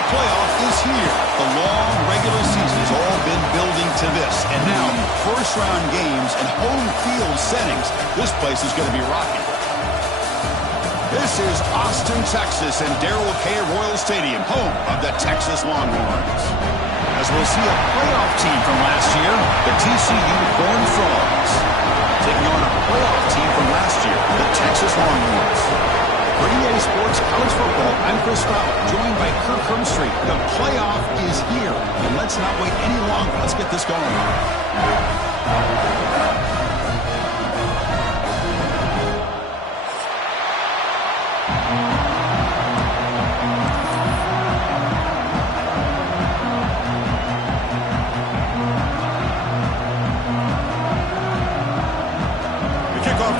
football playoff is here. The long regular season has all been building to this. And now, first-round games and home field settings. This place is going to be rocking. This is Austin, Texas, and Darrell K. Royal Stadium, home of the Texas Longhorns. As we'll see a playoff team from last year, the TCU Horned Frogs, taking on a playoff team from last year, the Texas Longhorns. For EA Sports College Football, I'm Chris Fowler, joined by Kirk Hermstreet. The playoff is here, and let's not wait any longer. Let's get this going.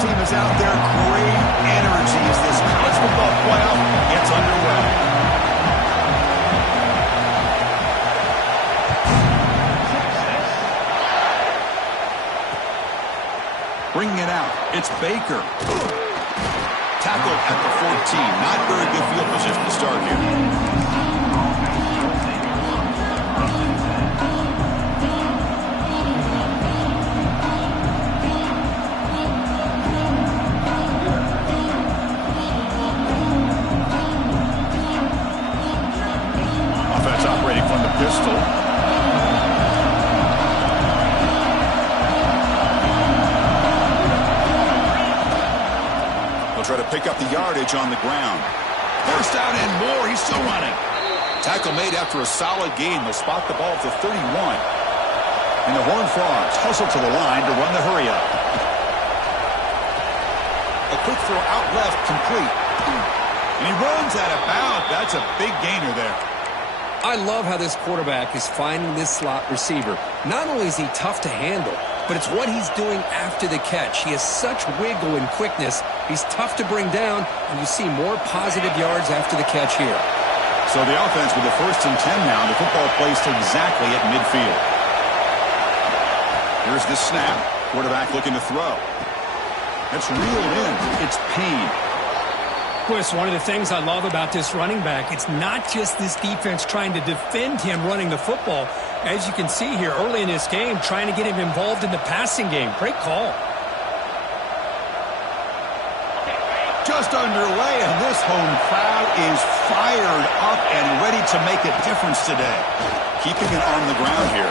Team is out there. Great energy as this college football playoff gets underway. Bringing it out. It's Baker. Tackled at the 14. Not very good field position to start here. From the pistol. He'll try to pick up the yardage on the ground. First down and more. He's still running. Tackle made after a solid gain. They'll spot the ball at the 31. And the Horned Frogs hustle to the line to run the hurry up. A quick throw out left, complete. And he runs out of bounds. That's a big gainer there. I love how this quarterback is finding this slot receiver. Not only is he tough to handle, but it's what he's doing after the catch. He has such wiggle and quickness. He's tough to bring down, and you see more positive yards after the catch here. So the offense with the 1st and 10 now. The football placed exactly at midfield. Here's the snap. Quarterback looking to throw. It's reeled in. It's Payne. Chris, one of the things I love about this running back, it's not just this defense trying to defend him running the football. As you can see here early in this game, trying to get him involved in the passing game. Great call. Just underway, and this home crowd is fired up and ready to make a difference today. Keeping it on the ground here.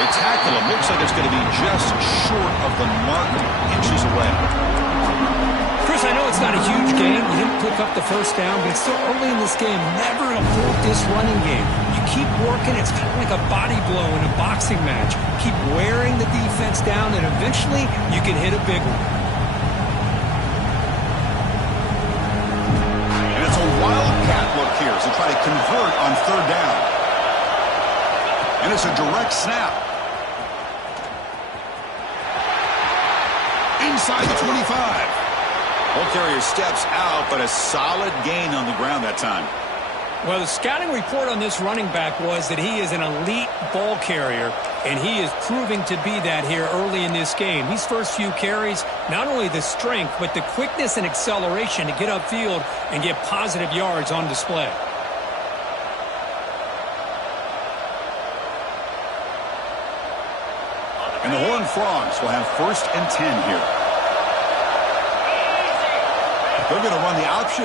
They tackle him. Looks like it's going to be just short of the mark, inches away. Chris, I know it's not a huge game. You didn't pick up the first down, but it's still early in this game. Never abort this running game. You keep working. It's kind of like a body blow in a boxing match. Keep wearing the defense down, and eventually you can hit a big one. And it's a wildcat look here as they try to convert on 3rd down. And it's a direct snap. Inside the 25. Ball carrier steps out, but a solid gain on the ground that time. Well, the scouting report on this running back was that he is an elite ball carrier, and he is proving to be that here early in this game. These first few carries, not only the strength, but the quickness and acceleration to get upfield and get positive yards on display. And the Horned Frogs will have 1st and 10 here. They're going to run the option.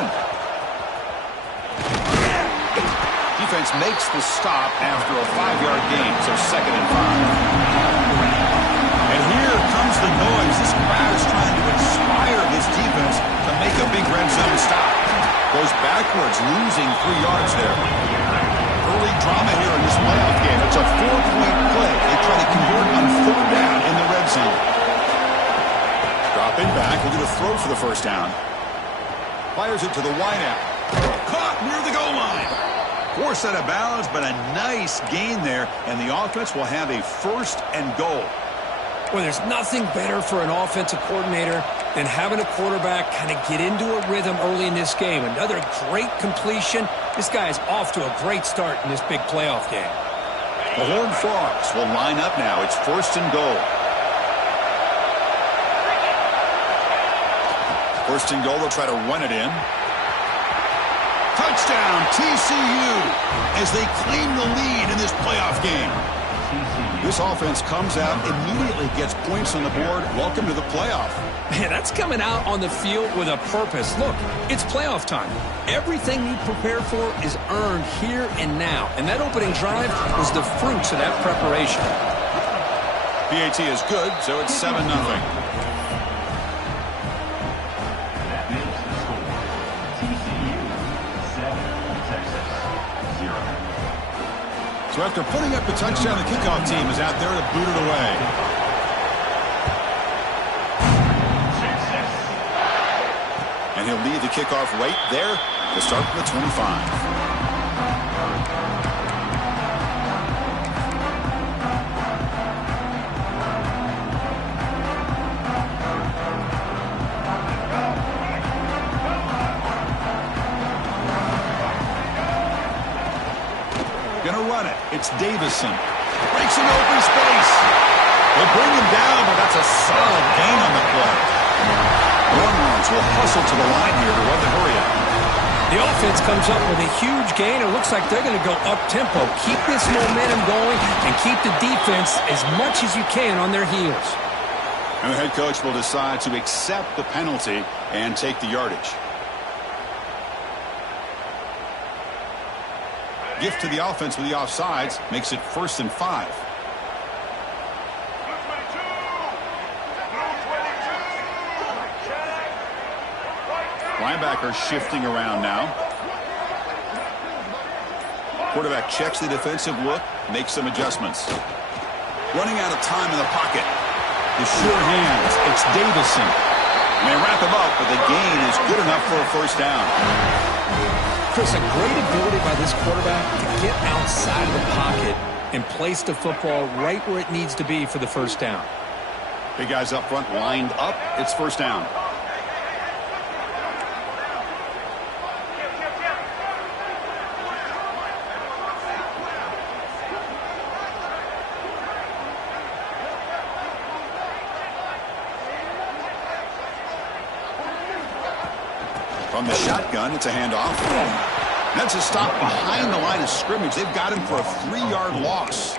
Defense makes the stop after a 5-yard gain, so 2nd and 5. And here comes the noise. This crowd is trying to inspire this defense to make a big red zone stop. Goes backwards, losing 3 yards there. Early drama here in this playoff game. It's a 4-point play. They try to convert on 3rd down in the red zone. Dropping back, looking to throw for the 1st down. Fires it to the wideout. Caught near the goal line. Forced out of bounds, but a nice gain there, and the offense will have a 1st and goal. Well, there's nothing better for an offensive coordinator than having a quarterback kind of get into a rhythm early in this game. Another great completion. This guy is off to a great start in this big playoff game. The Horned Frogs will line up now. It's 1st and goal. 1st and goal, they'll try to run it in. Touchdown, TCU, as they claim the lead in this playoff game. This offense comes out, immediately gets points on the board. Welcome to the playoff. Man, that's coming out on the field with a purpose. Look, it's playoff time. Everything you prepared for is earned here and now. And that opening drive was the fruits of that preparation. PAT is good, so it's 7-0. So after putting up the touchdown, the kickoff team is out there to boot it away. And he'll lead the kickoff right there to start from the 25. Gonna run it. It's Davison. Breaks an open space. They bring him down, but that's a solid gain on the play. Longhorns will hustle to the line here to run the hurry up. The offense comes up with a huge gain. It looks like they're going to go up-tempo. Keep this momentum going and keep the defense as much as you can on their heels. And the head coach will decide to accept the penalty and take the yardage. Gift to the offense with the offsides makes it 1st and 5. Linebacker shifting around now. Quarterback checks the defensive look, makes some adjustments. Running out of time in the pocket. The sure hands, it's Davison. And they wrap him up, but the gain is good enough for a 1st down. Chris, a great ability by this quarterback to get outside of the pocket and place the football right where it needs to be for the 1st down. Big guys up front lined up. It's 1st down. From the shotgun, it's a handoff. That's a stop behind the line of scrimmage. They've got him for a 3-yard loss.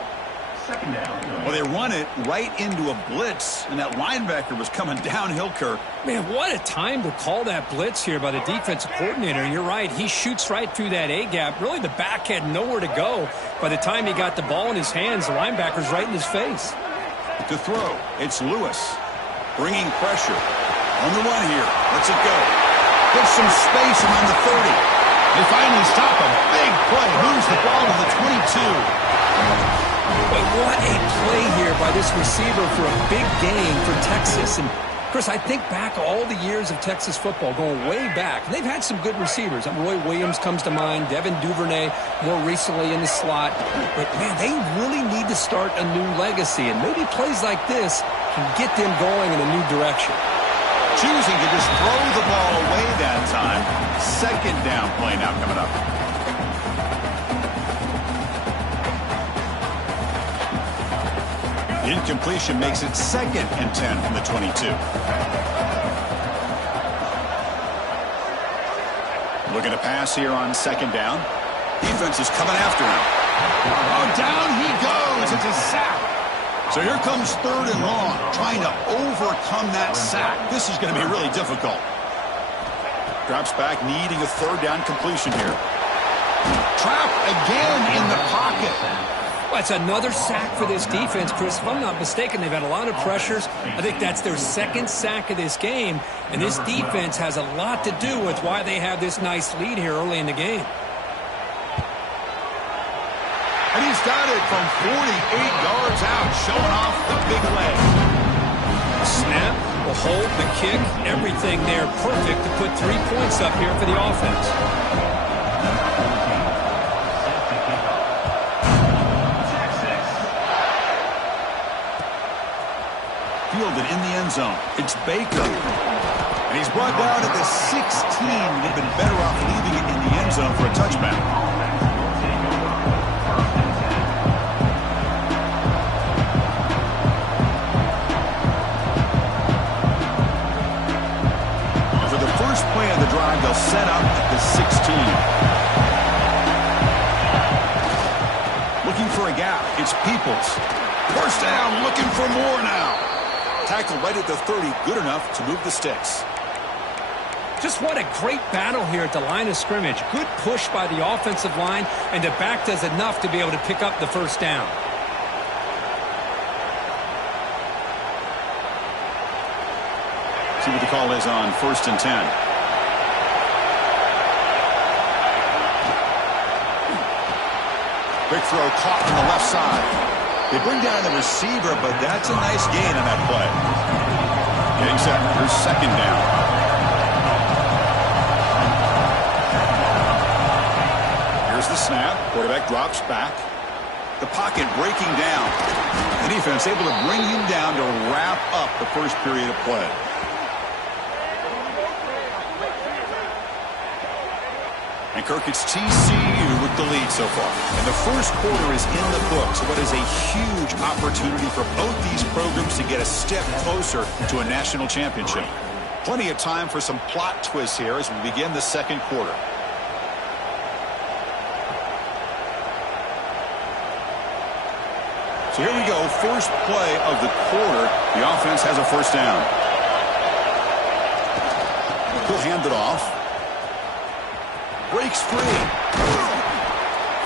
Well, they run it right into a blitz, and that linebacker was coming downhill, Kirk. Man, what a time to call that blitz here by the defensive coordinator. You're right. He shoots right through that A-gap. Really, the back had nowhere to go. By the time he got the ball in his hands, the linebacker's right in his face. To throw, it's Lewis. Bringing pressure. On the run here. Lets it go. Gets some space around the 30. They finally stop him. Big play. Moves the ball to the 22. But what a play here by this receiver for a big gain for Texas. And, Chris, I think back all the years of Texas football, going way back. They've had some good receivers. Roy Williams comes to mind, Devin Duvernay more recently in the slot. But, man, they really need to start a new legacy. And maybe plays like this can get them going in a new direction. Choosing to just throw the ball away that time. 2nd down play now coming up. Incompletion makes it 2nd and 10 from the 22. Looking to pass here on 2nd down. Defense is coming after him. Oh, down he goes. It's a sack. So here comes 3rd and long, trying to overcome that sack. This is going to be really difficult. Drops back, needing a 3rd down completion here. Trapped again in the pocket. Well, it's another sack for this defense, Chris. If I'm not mistaken, they've had a lot of pressures. I think that's their 2nd sack of this game. And this defense has a lot to do with why they have this nice lead here early in the game. And he's got it from 48 yards out, showing off the big leg. Snap, the hold, the kick, everything there perfect to put 3 points up here for the offense. Fielded in the end zone. It's Baker. And he's brought down at the 16. They've been better off leaving it in the end zone for a touchback. Play of the drive they'll set up at the 16. Looking for a gap. It's Peoples. First down, looking for more now. Tackle right at the 30, good enough to move the sticks. Just what a great battle here at the line of scrimmage. Good push by the offensive line, and the back does enough to be able to pick up the first down. See what the call is on 1st and 10. Quick throw caught on the left side. They bring down the receiver, but that's a nice gain on that play. Getting set. Here's 2nd down. Here's the snap. Quarterback drops back. The pocket breaking down. The defense able to bring him down to wrap up the first period of play. And Kirk, it's TCU with the lead so far. And the first quarter is in the books. What is a huge opportunity for both these programs to get a step closer to a national championship. Plenty of time for some plot twists here as we begin the second quarter. So here we go. First play of the quarter. The offense has a first down. He'll hand it off. Breaks free.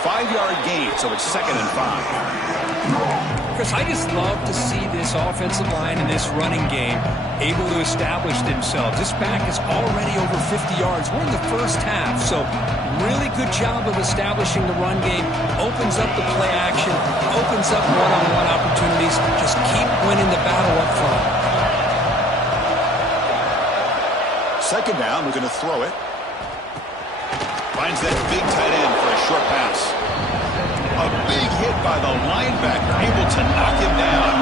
5-yard gain, so it's 2nd and 5. Chris, I just love to see this offensive line and this running game able to establish themselves. This back is already over 50 yards. We're in the first half, so really good job of establishing the run game. Opens up the play action, opens up one-on-one opportunities. Just keep winning the battle up front. 2nd down, we're going to throw it. Finds that big tight end for a short pass. A big hit by the linebacker, able to knock him down.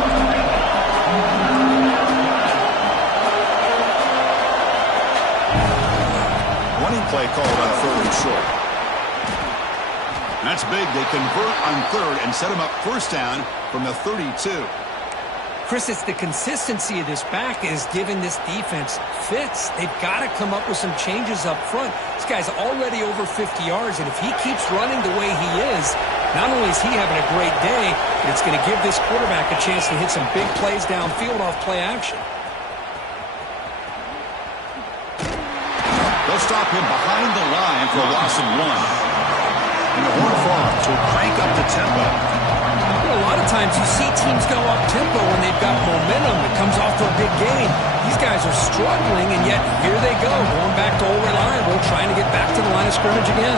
Running play called on 3rd and short. That's big. They convert on 3rd and set him up first down from the 32. Chris, it's the consistency of this back is giving this defense fits. They've got to come up with some changes up front. This guy's already over 50 yards, and if he keeps running the way he is, not only is he having a great day, but it's going to give this quarterback a chance to hit some big plays downfield off play action. They'll stop him behind the line for a loss of 1. And the Horned Frogs will crank up the tempo. A lot of times you see teams go up-tempo when they've got momentum. It comes off for a big gain. These guys are struggling, and yet here they go, going back to old reliable, trying to get back to the line of scrimmage again.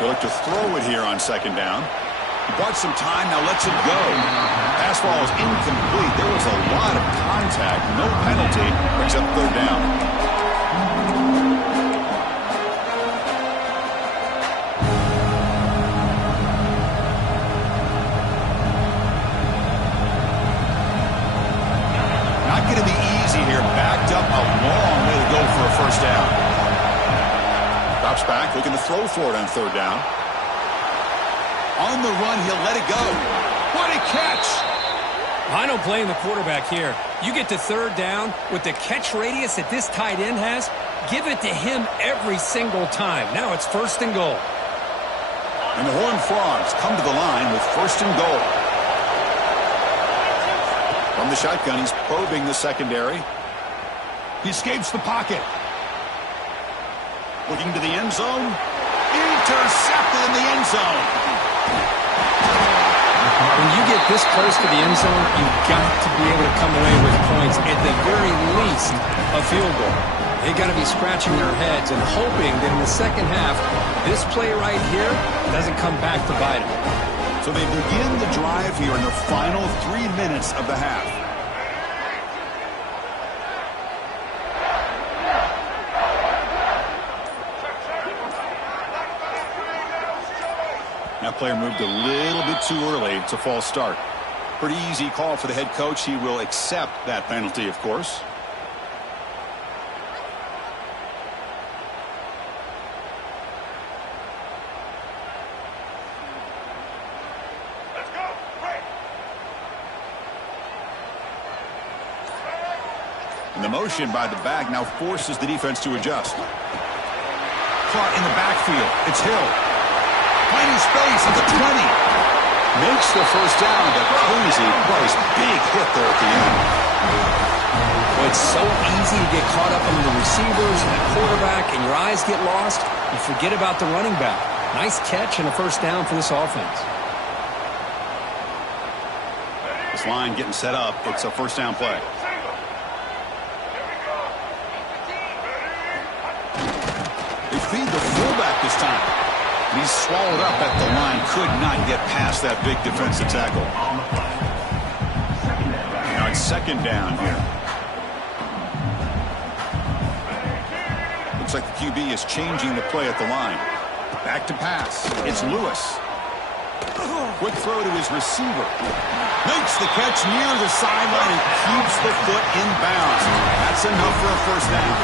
They look to throw it here on 2nd down. He bought some time, now lets it go. Pass ball is incomplete. There was a lot of contact. No penalty, except 3rd down. Not going to be easy here. Backed up a long way to go for a first down. Drops back, looking to throw for it on 3rd down. On the run, he'll let it go. What a catch! I don't blame the quarterback here. You get to 3rd down with the catch radius that this tight end has, give it to him every single time. Now it's 1st and goal. And the Horned Frogs come to the line with 1st and goal. From the shotgun, he's probing the secondary. He escapes the pocket. Looking to the end zone. Intercepted in the end zone. When you get this close to the end zone, you've got to be able to come away with points, at the very least, a field goal. They've got to be scratching their heads and hoping that in the second half, this play right here doesn't come back to bite them. So they begin the drive here in the final 3 minutes of the half. That player moved a little bit too early. It's a false start. Pretty easy call for the head coach. He will accept that penalty, of course. And the motion by the back now forces the defense to adjust. Caught in the backfield. It's Hill. Finding space at the 20. Makes the first down, but crazy Bryce. Big hit there at the end. Well, it's so easy to get caught up in the receivers and the quarterback, and your eyes get lost. You forget about the running back. Nice catch and a first down for this offense. This line getting set up. It's a first down play. They feed the fullback this time. And he's swallowed up at the line. Could not get past that big defensive tackle. Now it's second down here. Looks like the QB is changing the play at the line. Back to pass. It's Lewis. Quick throw to his receiver. Makes the catch near the sideline and keeps the foot in bounds. That's enough for a first down.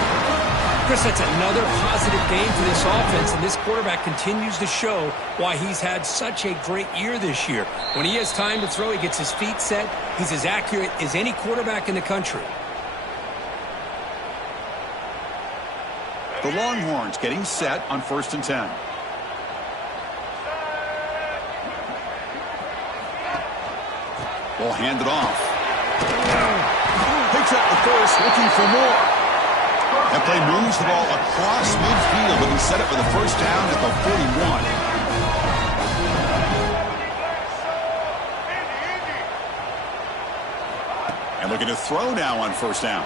Chris, that's another positive game for this offense, and this quarterback continues to show why he's had such a great year this year. When he has time to throw, he gets his feet set. He's as accurate as any quarterback in the country. The Longhorns getting set on 1st and 10. Ball handed off. Picks up the first, looking for more. That play moves the ball across midfield, and he set it for the first down at the 41. And looking to throw now on first down.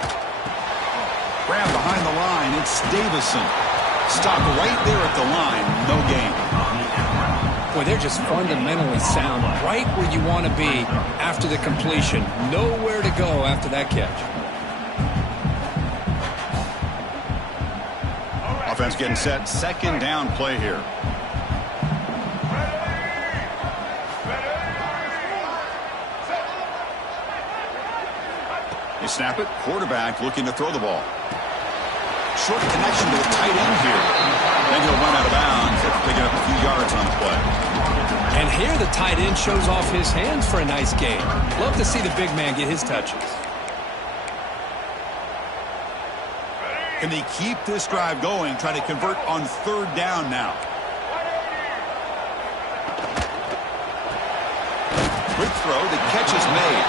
Grab behind the line. It's Davison. Stopped right there at the line. No gain. Boy, they're just fundamentally sound. Right where you want to be after the completion. Nowhere to go after that catch. Offense getting set. Second down play here. They snap it. Quarterback looking to throw the ball. Short connection to the tight end here. Then he'll run out of bounds after picking up a few yards on the play. And here the tight end shows off his hands for a nice game. Love to see the big man get his touches. Can they keep this drive going, try to convert on third down now? Quick throw, the catch is made.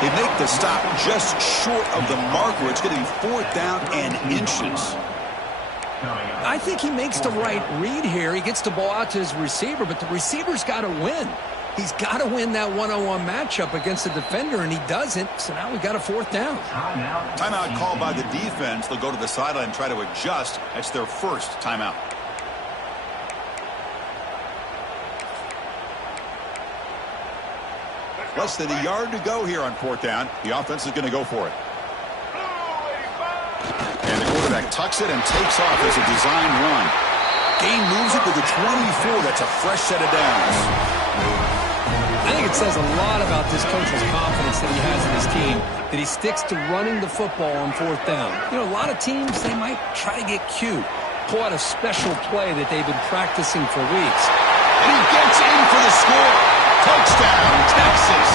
They make the stop just short of the marker. It's going to be fourth down and inches. I think he makes the right read here. He gets the ball out to his receiver, but the receiver's got to win. He's got to win that one-on-one matchup against the defender, and he doesn't. So now we got a fourth down. Timeout called by the defense. They'll go to the sideline and try to adjust. That's their first timeout. Less than a yard to go here on fourth down. The offense is going to go for it. And the quarterback tucks it and takes off as a design run. Gain moves it to the 24. That's a fresh set of downs. I think it says a lot about this coach's confidence that he has in his team, that he sticks to running the football on fourth down. You know, a lot of teams, they might try to get cute, pull out a special play that they've been practicing for weeks. And he gets in for the score. Touchdown, Texas.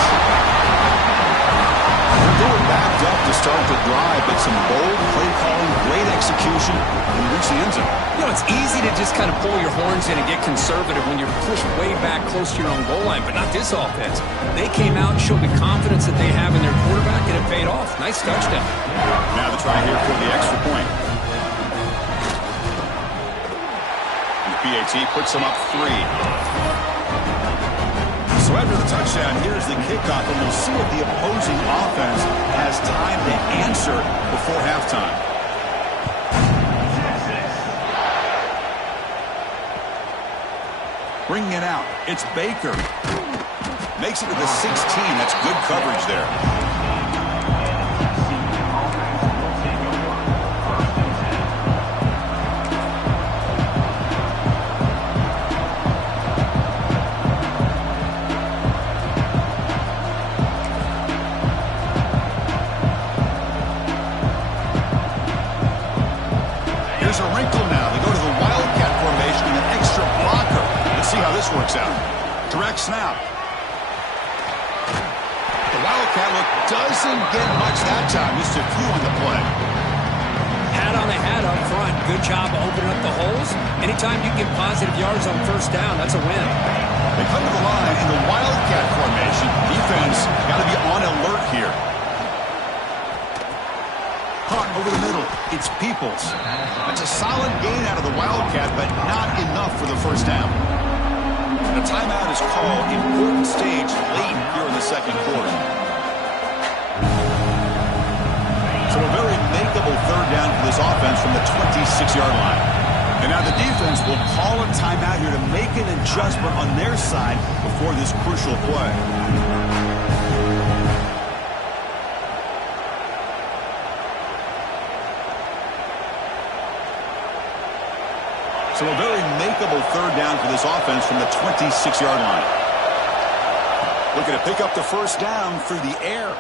They were backed up to start the drive, but some bold play calling, great execution, and he reached the end zone. You know, it's easy to just kind of pull your horns in and get conservative when you're pushed way back close to your own goal line, but not this offense. They came out and showed the confidence that they have in their quarterback, and it paid off. Nice touchdown. Now the try here for the extra point. And the PAT puts them up 3. So after the touchdown, here's the kickoff, and we'll see if the opposing offense has time to answer before halftime. Bringing it out, it's Baker. Makes it to the 16. That's good coverage there. There's a wrinkle now. They go to the Wildcat formation and an extra blocker. Let's see how this works out. Direct snap. The Wildcat Wildcat look doesn't get much that time. Just a few on the play. Hat on a hat up front. Good job opening up the holes. Anytime you get positive yards on first down, that's a win. They come to the line in the Wildcat formation. Defense got to be on alert here. Caught over the middle. It's Peoples. That's a solid gain out of the Wildcat, but not enough for the first down. The timeout is called. Important stage late here in the second quarter. So a very makeable third down for this offense from the 26-yard line. And now the defense will call a timeout here to make an adjustment on their side before this crucial play. So a very makeable third down for this offense from the 26-yard line. Looking to pick up the first down through the air.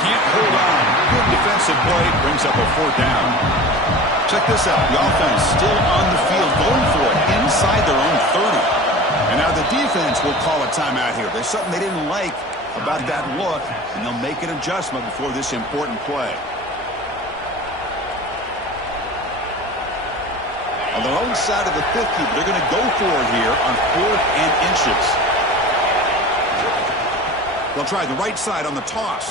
Can't hold on. Good defensive play. Brings up a fourth down. Check this out. The offense still on the field going for it inside their own 30. And now the defense will call a timeout here. There's something they didn't like about that look, and they'll make an adjustment before this important play. On their own side of the 50, they're going to go for it here on 4th and inches. They'll try the right side on the toss.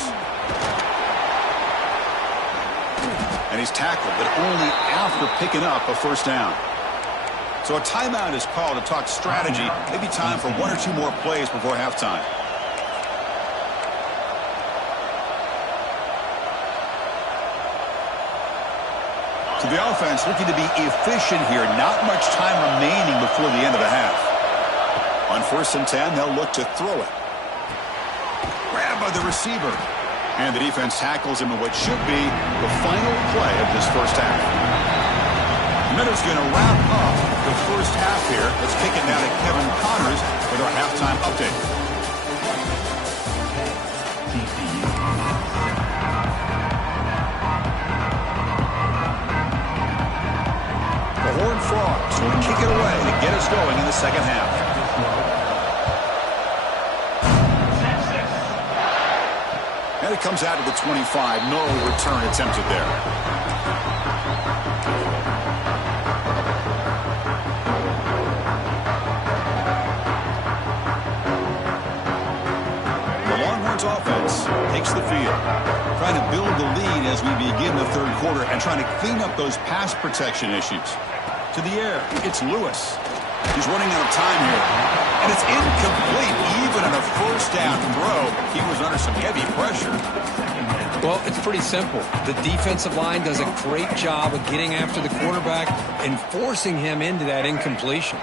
And he's tackled, but only after picking up a first down. So a timeout is called to talk strategy. Maybe time for one or two more plays before halftime. So the offense looking to be efficient here. Not much time remaining before the end of the half. On 1st and 10, they'll look to throw it. Grabbed by the receiver. And the defense tackles him in what should be the final play of this first half. Miller's going to wrap up the first half here. Let's kick it down to Kevin Connors with our halftime update. The Horned Frogs will kick it away to get us going in the second half. And it comes out to the 25. No return attempted there. The Longhorns offense takes the field, trying to build the lead as we begin the third quarter and trying to clean up those pass protection issues. To the air, it's Lewis. He's running out of time here. And it's incomplete, even on a first down throw. He was under some heavy pressure. Well, it's pretty simple. The defensive line does a great job of getting after the quarterback and forcing him into that incompletion.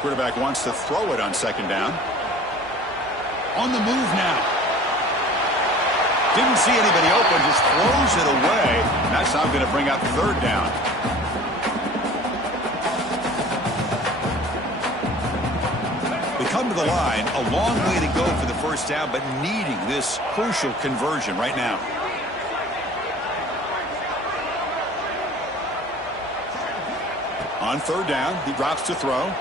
Quarterback wants to throw it on second down. On the move now. Didn't see anybody open, just throws it away. That's not going to bring up third down. Come to the line, a long way to go for the first down, but needing this crucial conversion right now. On third down, he drops to throw.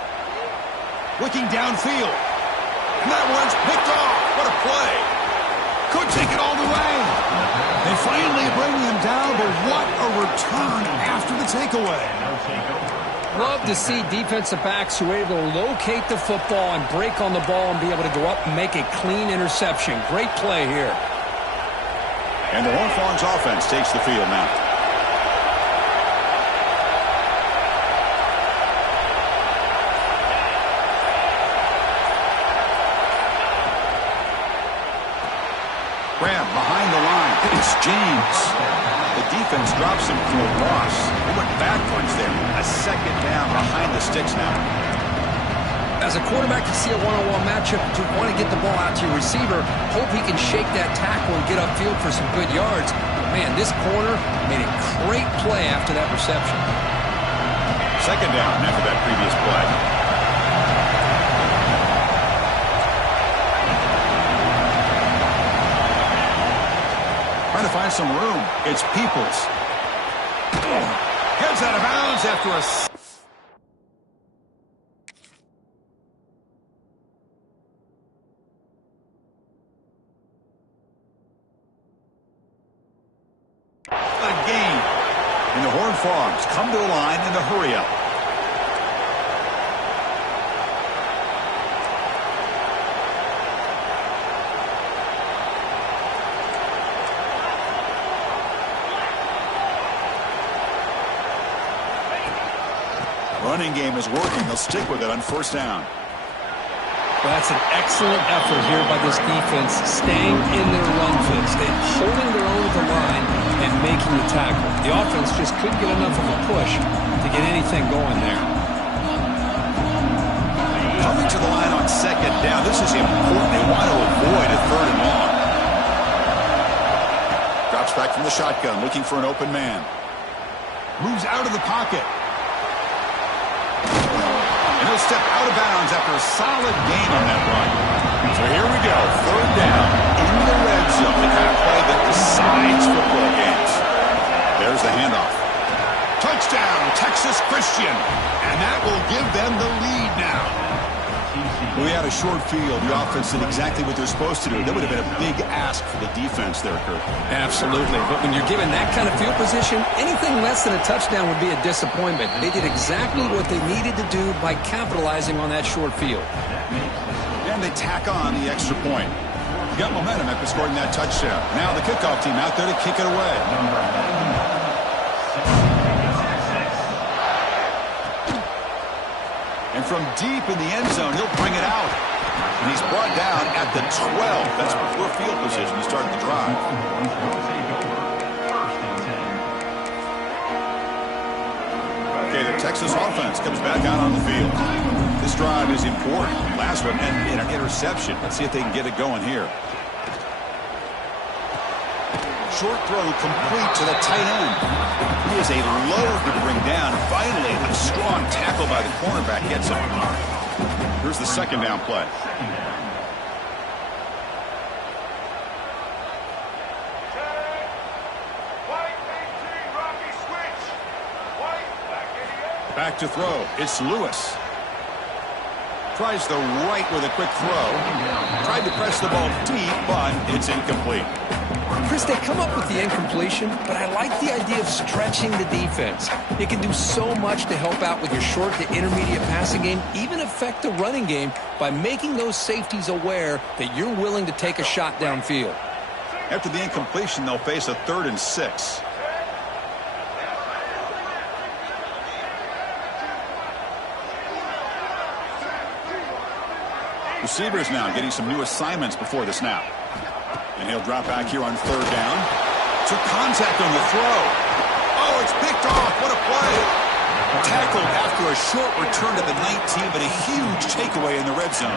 Looking downfield. And that one's picked off. What a play. Could take it all the way. They finally bring him down, but what a return after the takeaway. Love to see defensive backs who are able to locate the football and break on the ball and be able to go up and make a clean interception. Great play here. And the Horned Frogs offense takes the field now. Grab behind the line. It's James. The defense drops him for a loss. They went backwards there. A second down behind the sticks now. As a quarterback, you see a one-on-one matchup. You want to get the ball out to your receiver. Hope he can shake that tackle and get upfield for some good yards. But man, this corner made a great play after that reception. Second down after that previous play. Trying to find some room. It's Peoples. Gets out of bounds after a... And the Horned Frogs come to the line in the hurry-up. Running game is working. They'll stick with it on first down. Well, that's an excellent effort here by this defense, staying in their run fits. They're holding their own at the line and making the tackle. The offense just couldn't get enough of a push to get anything going there. Coming to the line on second down. This is important. They want to avoid a third and long. Drops back from the shotgun, looking for an open man. Moves out of the pocket. And he'll step out of bounds after a solid gain on that run. So here we go. Third down in the red zone. The kind of play that decides football games. There's the handoff. Touchdown, Texas Christian. And that will give them the lead now. We had a short field. The offense did exactly what they're supposed to do. That would have been a big ask for the defense there, Kurt. Absolutely. But when you're given that kind of field position, anything less than a touchdown would be a disappointment. They did exactly what they needed to do by capitalizing on that short field. And they tack on the extra point. You got momentum after scoring that touchdown. Now the kickoff team out there to kick it away. And from deep in the end zone, he'll bring it out. And he's brought down at the 12. That's before field position to start the drive. Okay, the Texas offense comes back out on the field. This drive is important. Last one ended in an interception. Let's see if they can get it going here. Short throw complete to the tight end. He is a load to bring down. Finally, a strong tackle by the cornerback gets him. Here's the second down play. Back to throw. It's Lewis. Tries the right with a quick throw. Tried to press the ball deep, but it's incomplete. Chris, they come up with the incompletion, but I like the idea of stretching the defense. It can do so much to help out with your short to intermediate passing game, even affect the running game by making those safeties aware that you're willing to take a shot downfield. After the incompletion, they'll face a 3rd and 6. Receivers now getting some new assignments before the snap. And he'll drop back here on 3rd down. Took contact on the throw. Oh, it's picked off. What a play. Tackled after a short return to the 19, but a huge takeaway in the red zone.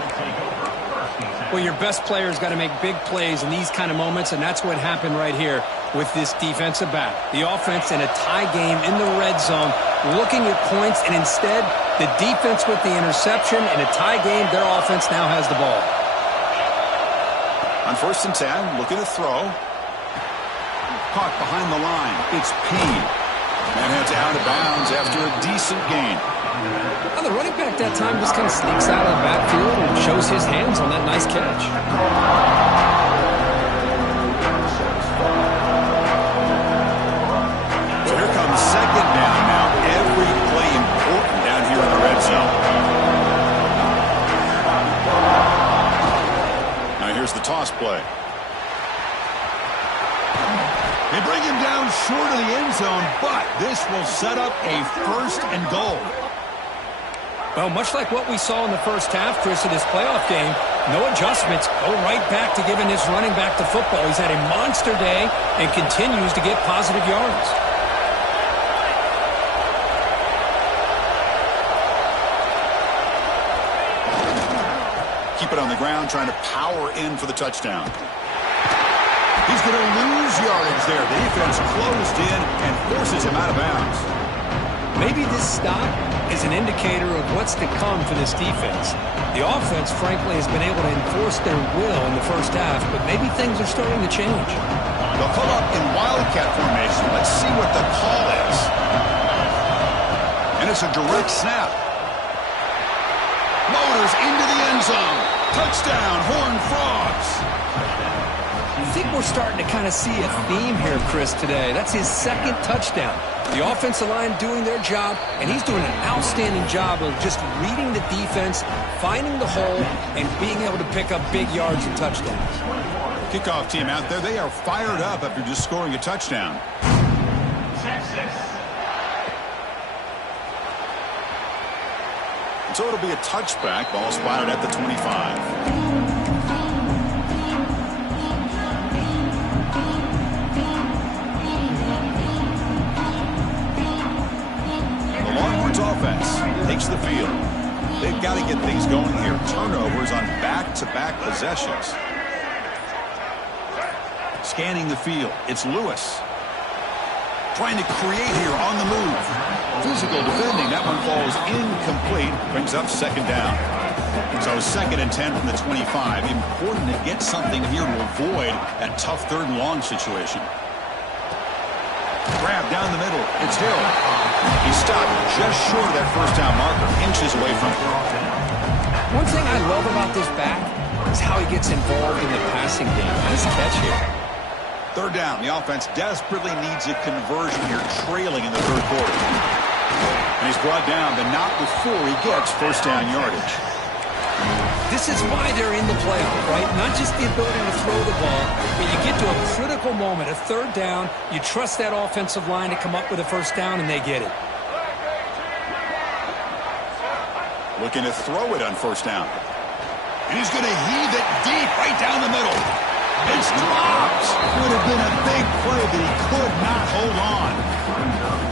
Well, your best player's got to make big plays in these kind of moments, and that's what happened right here with this defensive back. The offense in a tie game in the red zone, looking at points, and instead, the defense with the interception. In a tie game, their offense now has the ball. On 1st and 10, look at the throw. Caught behind the line. It's Payne. And heads out of bounds after a decent gain. Well, the running back that time just kind of sneaks out of the backfield and shows his hands on that nice catch. So here comes 2nd down now. Every play important down here in the red zone. Here's the toss play. They bring him down short of the end zone, but this will set up a 1st and goal. Well, much like what we saw in the first half, Chris, of this playoff game, no adjustments. Go right back to giving this running back the football. He's had a monster day and continues to get positive yards. Keep it on the ground, trying to power in for the touchdown. He's going to lose yardage there. The defense closed in and forces him out of bounds. Maybe this stop is an indicator of what's to come for this defense. The offense, frankly, has been able to enforce their will in the first half, but maybe things are starting to change. They'll come up in wildcat formation. Let's see what the call is. And it's a direct snap. Motors into the end zone. Touchdown, Horned Frogs. I think we're starting to kind of see a theme here, Chris, today. That's his 2nd touchdown. The offensive line doing their job, and he's doing an outstanding job of just reading the defense, finding the hole, and being able to pick up big yards and touchdowns. Kickoff team out there, they are fired up after just scoring a touchdown. So it'll be a touchback. Ball spotted at the 25. The Longhorns offense takes the field. They've got to get things going here. Turnovers on back-to-back possessions. Scanning the field. It's Lewis. Trying to create here on the move. Physical defending. That one falls incomplete. Brings up second down. So 2nd and 10 from the 25. Important to get something here to avoid that tough 3rd and long situation. Grab down the middle. It's Hill. He stopped just short of that first down marker. Inches away from it. One thing I love about this back is how he gets involved in the passing game. Nice catch here. 3rd down. The offense desperately needs a conversion here, trailing in the 3rd quarter. And he's brought down, but not before he gets first down yardage. This is why they're in the playoff, right? Not just the ability to throw the ball, but you get to a critical moment, a 3rd down, you trust that offensive line to come up with a first down, and they get it. Looking to throw it on first down. And he's going to heave it deep right down the middle. It's dropped. Would have been a big play, but he could not hold on.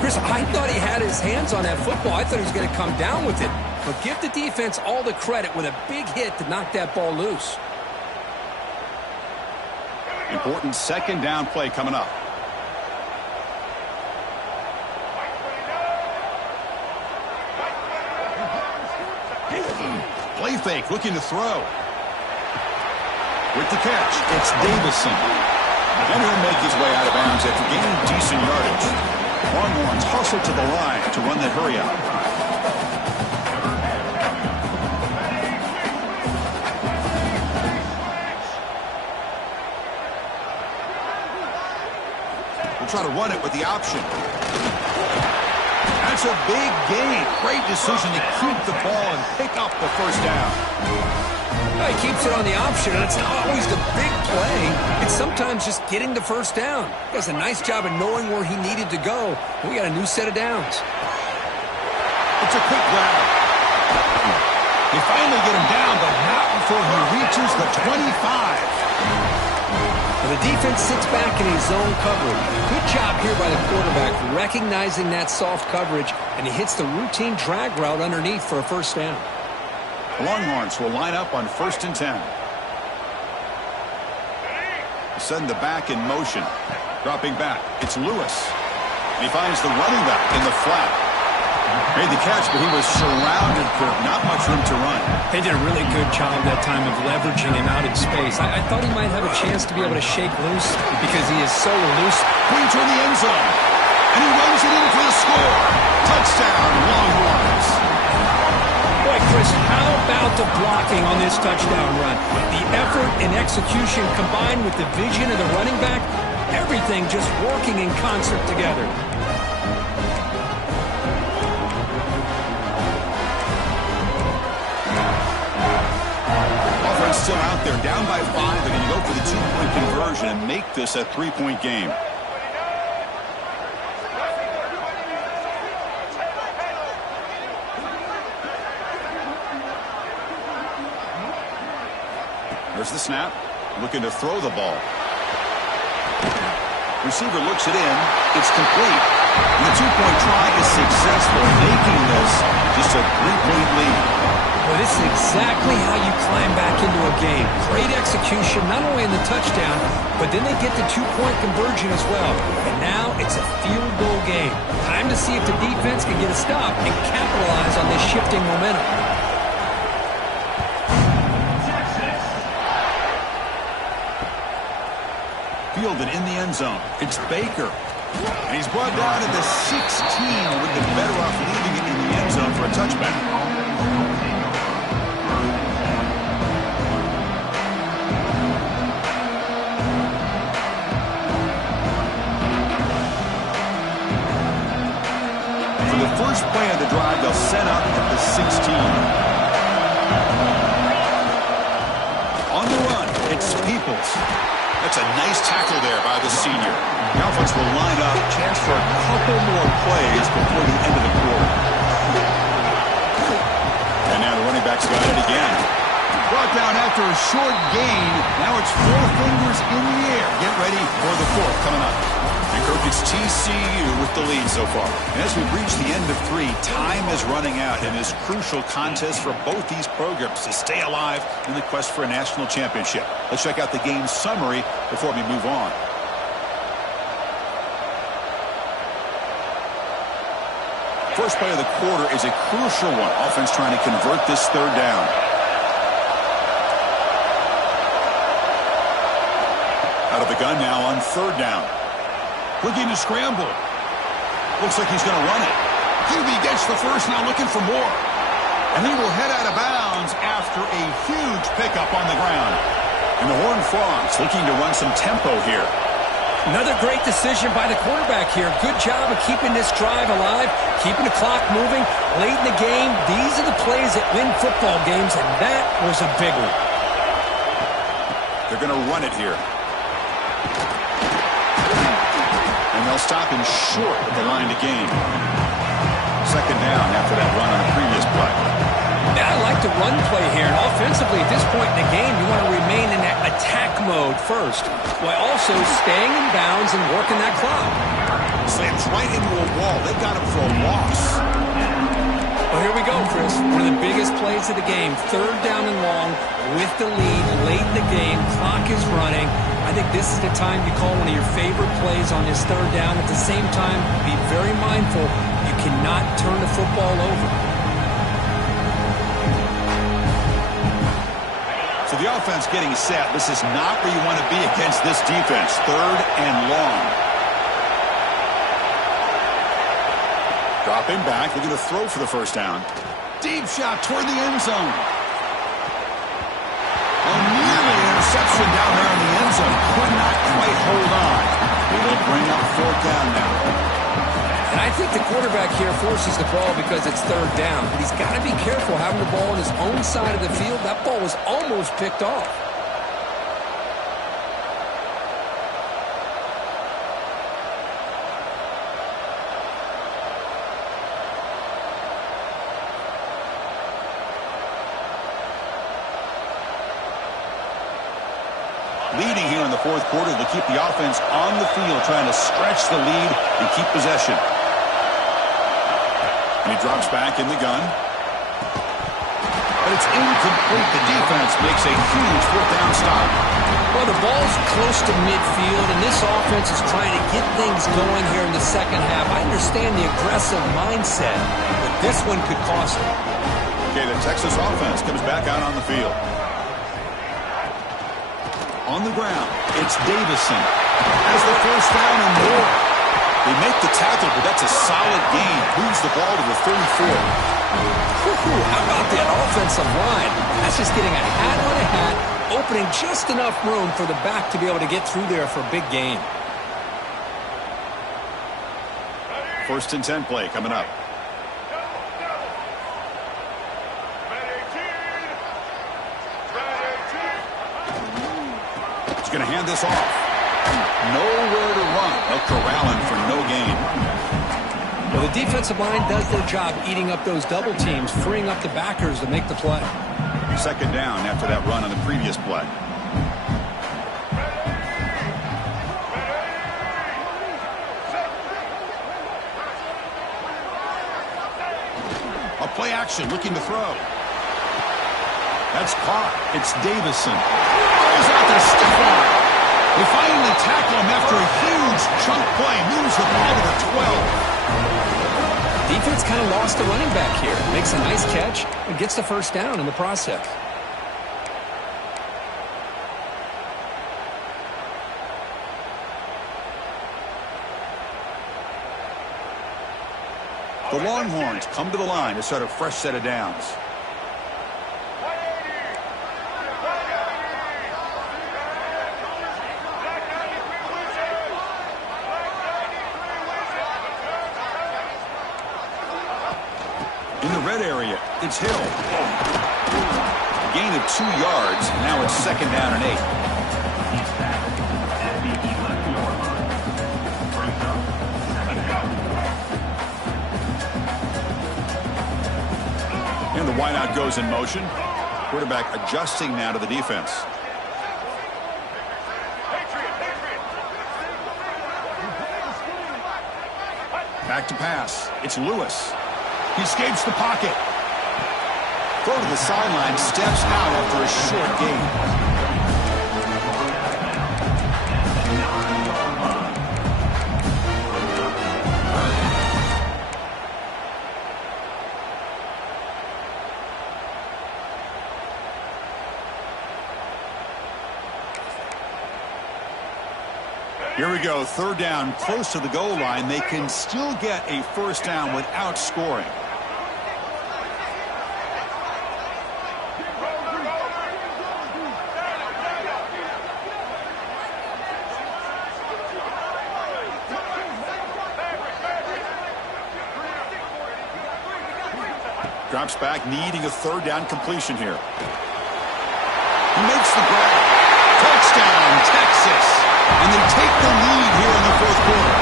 Chris, I thought he had his hands on that football. I thought he was going to come down with it. But give the defense all the credit with a big hit to knock that ball loose. Important 2nd down play coming up. Play fake, looking to throw. With the catch, it's Davison. And he'll make his way out of bounds after gaining decent yardage. Longhorns hustle to the line to run that hurry out. We'll try to run it with the option. That's a big gain. Great decision to keep the ball and pick up the first down. Well, he keeps it on the option, and it's not always the big play. It's sometimes just getting the first down. He does a nice job of knowing where he needed to go. We got a new set of downs. It's a quick grab. They finally get him down, but not before he reaches the 25. Well, the defense sits back in his zone coverage. Good job here by the quarterback recognizing that soft coverage, and he hits the routine drag route underneath for a first down. The Longhorns will line up on 1st and 10. Send the back in motion. Dropping back. It's Lewis. He finds the running back in the flat. Made the catch, but he was surrounded for not much room to run. They did a really good job that time of leveraging him out in space. I thought he might have a chance to be able to shake loose because he is so loose. Going toward the end zone. And he runs it in for the score. Touchdown, Longhorns. Boy, Chris, how about the blocking on this touchdown run? The effort and execution combined with the vision of the running back, everything just working in concert together. Offense still out there, down by 5. They're going to go for the 2-point conversion and make this a 3-point game. There's the snap. Looking to throw the ball. Receiver looks it in. It's complete. And the 2-point try is successful, making this just a 3-point lead. Well, this is exactly how you climb back into a game. Great execution, not only in the touchdown, but then they get the 2-point conversion as well. And now it's a field goal game. Time to see if the defense can get a stop and capitalize on this shifting momentum. Fielded in the end zone. It's Baker. And he's brought down at the 16. Would have been better off leaving it in the end zone for a touchback. the first play of the drive, they'll set up at the 16. On the run, it's Peoples. That's a nice tackle there by the senior. The offense will line up, chance for a couple more plays before the end of the quarter. And now the running back's got it again. Brought down after a short gain. Now it's 4 fingers in the air. Get ready for the 4th coming up. And Kirk, it's TCU with the lead so far. And as we've reached the end of 3, time is running out in this crucial contest for both these programs to stay alive in the quest for a national championship. Let's check out the game summary before we move on. First play of the quarter is a crucial one. Offense trying to convert this 3rd down. Out of the gun now on 3rd down. Looking to scramble. Looks like he's going to run it. QB gets the first, now looking for more. And he will head out of bounds after a huge pickup on the ground. And the Horned Frogs looking to run some tempo here. Another great decision by the quarterback here. Good job of keeping this drive alive, keeping the clock moving. Late in the game, these are the plays that win football games, and that was a big one. They're going to run it here. And they'll stop him short of the line to gain. 2nd down after that run on the previous play. I like the run play here. And offensively, at this point in the game, you want to remain in that attack mode first, while also staying in bounds and working that clock. Slams right into a wall. They got him for a loss. Well, here we go, Chris. One of the biggest plays of the game. 3rd down and long with the lead late in the game. Clock is running. I think this is the time you call one of your favorite plays on this 3rd down. At the same time, be very mindful. You cannot turn the football over. So the offense getting set. This is not where you want to be against this defense. 3rd and long. Dropping back, looking to throw for the first down. Deep shot toward the end zone. Nearly an interception down there in the end zone. Could not quite hold on. They will bring up 4th down now. And I think the quarterback here forces the ball because it's 3rd down. But he's got to be careful having the ball on his own side of the field. That ball was almost picked off. Leading here in the 4th quarter to keep the offense on the field, trying to stretch the lead and keep possession. And he drops back in the gun. But it's incomplete. The defense makes a huge 4th down stop. Well, the ball's close to midfield, and this offense is trying to get things going here in the 2nd half. I understand the aggressive mindset, but this one could cost them. Okay, the Texas offense comes back out on the field. On the ground, it's Davison. Has the first down and more. They make the tackle, but that's a solid gain. Moves the ball to the 34. How about that offensive line? That's just getting a hat on a hat, opening just enough room for the back to be able to get through there for a big gain. 1st and 10 play coming up. He's going to hand this off. Nowhere to run. They'll corral him for no gain. Well, the defensive line does their job eating up those double teams, freeing up the backers to make the play. 2nd down after that run on the previous play. A play action looking to throw. That's caught. It's Davison. Goes out to Stephon. They finally tackle him after a huge chunk play. Moves the ball to the 12. Defense kind of lost the running back here. Makes a nice catch and gets the first down in the process. The Longhorns come to the line to start a fresh set of downs. In the red area, it's Hill. Gain of 2 yards. Now it's 2nd down and 8. And the wideout goes in motion. Quarterback adjusting now to the defense. Back to pass. It's Lewis. He escapes the pocket. Throw to the sideline, steps out after a short gain. Here we go, 3rd down, close to the goal line. They can still get a 1st down without scoring. Drops back, needing a 3rd down completion here. He makes the grab. Touchdown, Texas. And they take the lead here in the 4th quarter.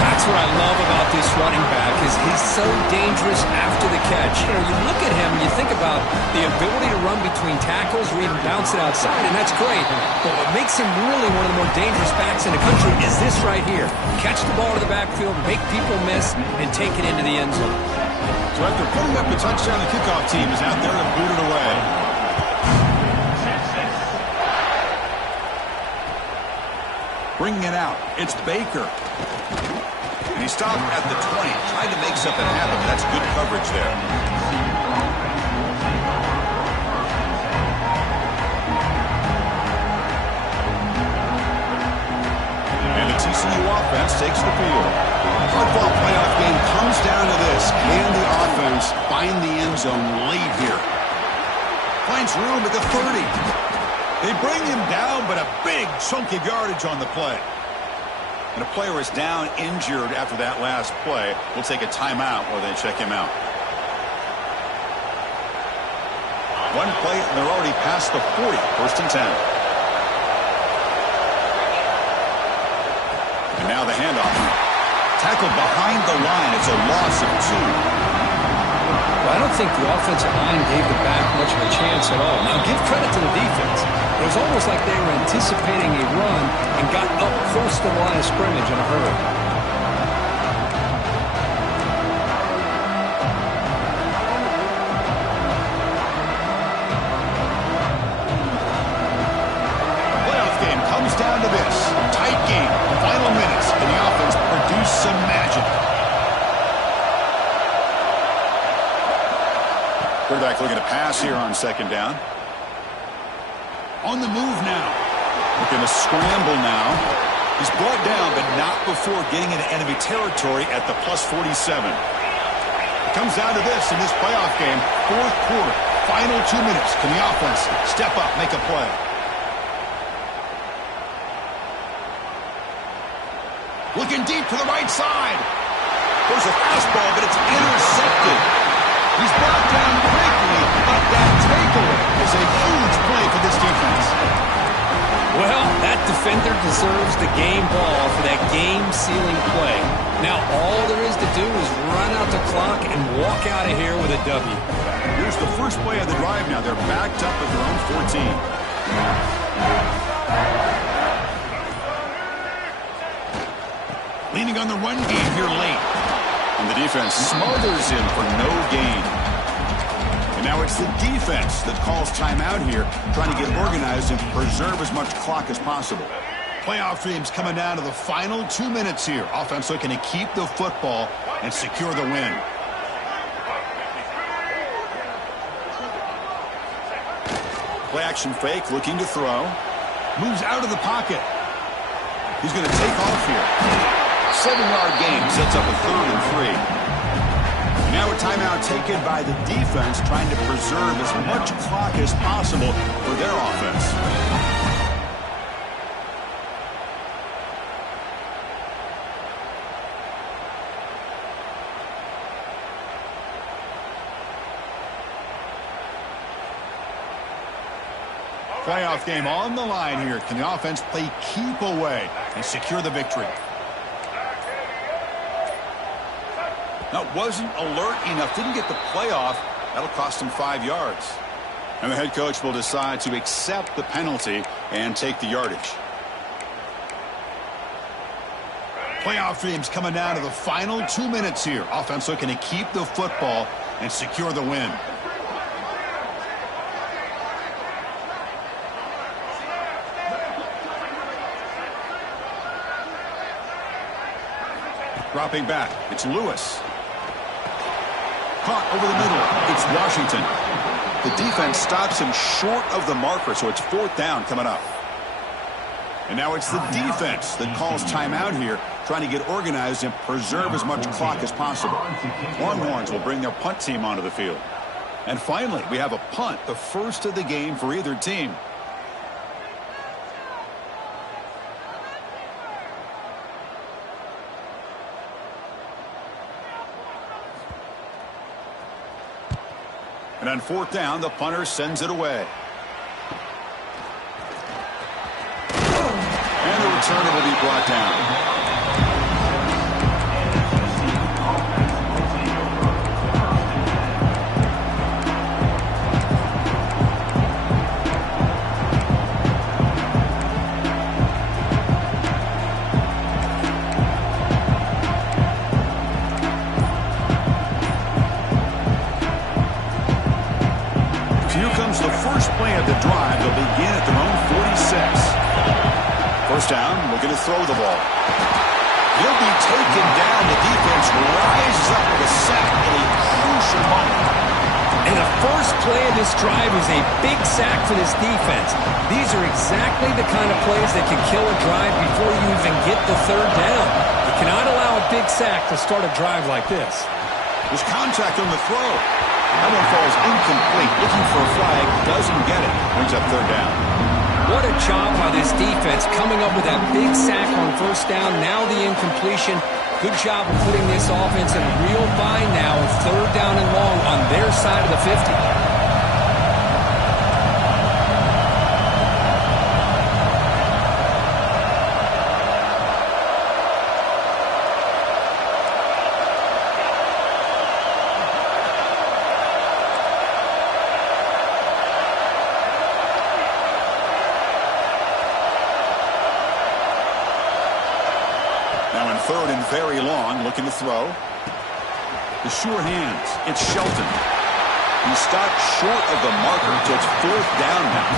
That's what I love about this running back is he's so dangerous after the catch. You know, you look at him and you think about the ability to run between tackles or even bounce it outside, and that's great. But what makes him really one of the more dangerous backs in the country is this right here. Catch the ball to the backfield, make people miss, and take it into the end zone. So after putting up the touchdown, the kickoff team is out there to boot it away. Bringing it out, it's Baker. And he stopped at the 20, trying to make something happen. That's good coverage there. And the TCU offense takes the field. Hardball playoff game comes down to this. Can the offense find the end zone late here? Finds room at the 30. They bring him down, but a big chunk of yardage on the play. And a player is down injured after that last play. We'll take a timeout while they check him out. One play, and they're already past the 40. 1st and 10. And now the handoff. Tackled behind the line. It's a loss of 2. Well, I don't think the offensive line gave the back much of a chance at all. Now, give credit to the defense. It was almost like they were anticipating a run and got up close to the line of scrimmage in a hurry. Playoff game comes down to this. Tight game. Final minutes. And the offense produced some magic. Quarterback looking to pass here on 2nd down. On the move now. Looking to scramble now. He's brought down, but not before getting into enemy territory at the +47. It comes down to this in this playoff game. 4th quarter. Final 2 minutes. Can the offense step up, make a play? Looking deep to the right side. There's a fastball, but it's intercepted. He's brought down quickly, but that takeaway is a huge play for this defense. Well, that defender deserves the game ball for that game-sealing play. Now, all there is to do is run out the clock and walk out of here with a W. Here's the first play of the drive now. They're backed up at their own 14. Leaning on the run game here late. And the defense smothers him for no gain. And now it's the defense that calls timeout here, trying to get organized and preserve as much clock as possible. Playoff dreams coming down to the final 2 minutes here. Offense looking to keep the football and secure the win. Play action fake, looking to throw. Moves out of the pocket. He's going to take off here. 7-yard gain sets up a 3rd and 3. Now a timeout taken by the defense, trying to preserve as much clock as possible for their offense. Playoff game on the line here. Can the offense play keep away and secure the victory? That wasn't alert enough. Didn't get the playoff. That'll cost him 5 yards. And the head coach will decide to accept the penalty and take the yardage. Playoff dreams coming down to the final 2 minutes here. Offense looking to keep the football and secure the win. Dropping back, it's Lewis. Caught over the middle, it's Washington. The defense stops him short of the marker, so it's 4th down coming up. And now it's the defense that calls timeout here, trying to get organized and preserve as much clock as possible. Longhorns will bring their punt team onto the field. And finally, we have a punt, the first of the game for either team. And on 4th down, the punter sends it away. And the returner will be brought down. The first play of the drive. They'll begin at their own 46. First down, looking to throw the ball. He'll be taken down. The defense rises up with a sack at a crucial moment. And the first play of this drive is a big sack for this defense. These are exactly the kind of plays that can kill a drive before you even get the 3rd down. You cannot allow a big sack to start a drive like this. There's contact on the throw. That one falls incomplete. Looking for a flag. Doesn't get it. Brings up 3rd down. What a job by this defense coming up with that big sack on 1st down. Now the incompletion. Good job of putting this offense in a real bind now with 3rd down and long on their side of the 50. Now in 3rd and very long, looking to throw. The sure hands. It's Shelton. He stopped short of the marker, so it's 4th down now.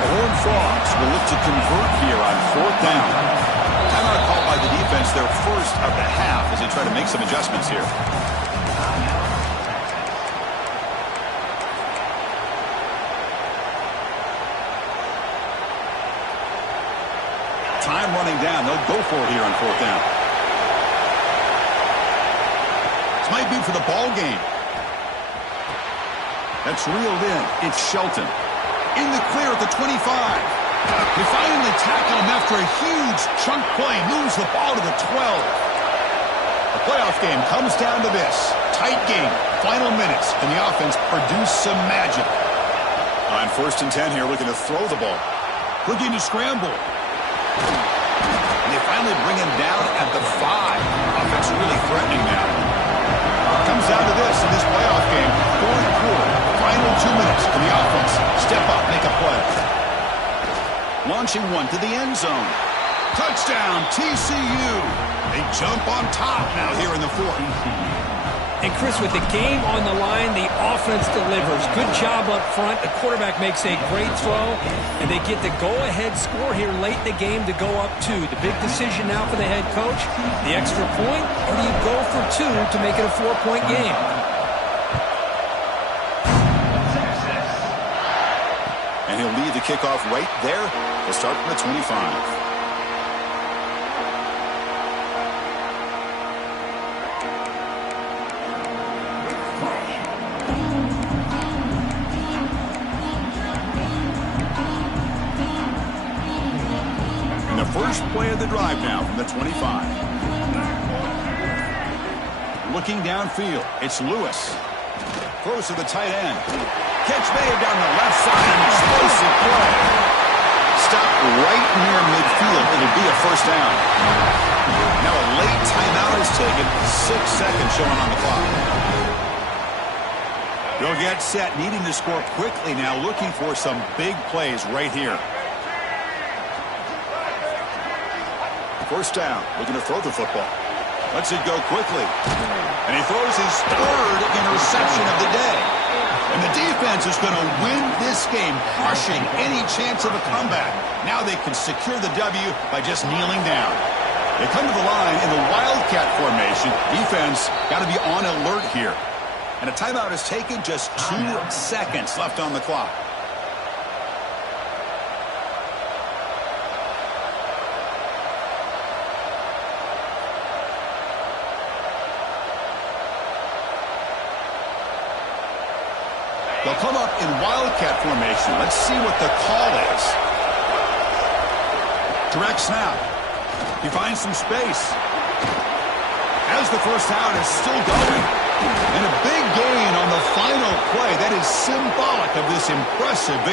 The Horned Frogs will look to convert here on 4th down. Timeout called by the defense, their first of the half, as they try to make some adjustments here. Time running down. They'll go for it here on 4th down. This might be for the ball game. That's reeled in. It's Shelton. In the clear at the 25. They finally tackle him after a huge chunk play. Moves the ball to the 12. The playoff game comes down to this. Tight game. Final minutes. And the offense produced some magic. On 1st and 10 here, looking to throw the ball. Looking to scramble. And they finally bring him down at the 5. Offense really threatening now. Comes down to this in this playoff game. 4th quarter. Final 2 minutes. Can the offense step up, make a play? Launching one to the end zone. Touchdown, TCU. They jump on top now here in the 4th. And Chris, with the game on the line, the offense delivers. Good job up front. The quarterback makes a great throw, and they get the go-ahead score here late in the game to go up 2. The big decision now for the head coach, the extra point, or do you go for 2 to make it a 4-point game? And he'll lead the kickoff right there. They'll start from the 25. First play of the drive now from the 25. Looking downfield, it's Lewis. Throws to the tight end. Catch made down the left side. An explosive play. Stop right near midfield. It'll be a first down. Now a late timeout is taken. 6 seconds showing on the clock. They'll get set, needing to score quickly now, looking for some big plays right here. First down, looking to throw the football. Lets it go quickly. And he throws his third interception of the day. And the defense is going to win this game, crushing any chance of a comeback. Now they can secure the W by just kneeling down. They come to the line in the Wildcat formation. Defense got to be on alert here. And a timeout is taken, just 2 seconds left on the clock. They'll come up in Wildcat formation. Let's see what the call is. Direct snap. He finds some space. As the first down is still going. And a big gain on the final play. That is symbolic of this impressive victory.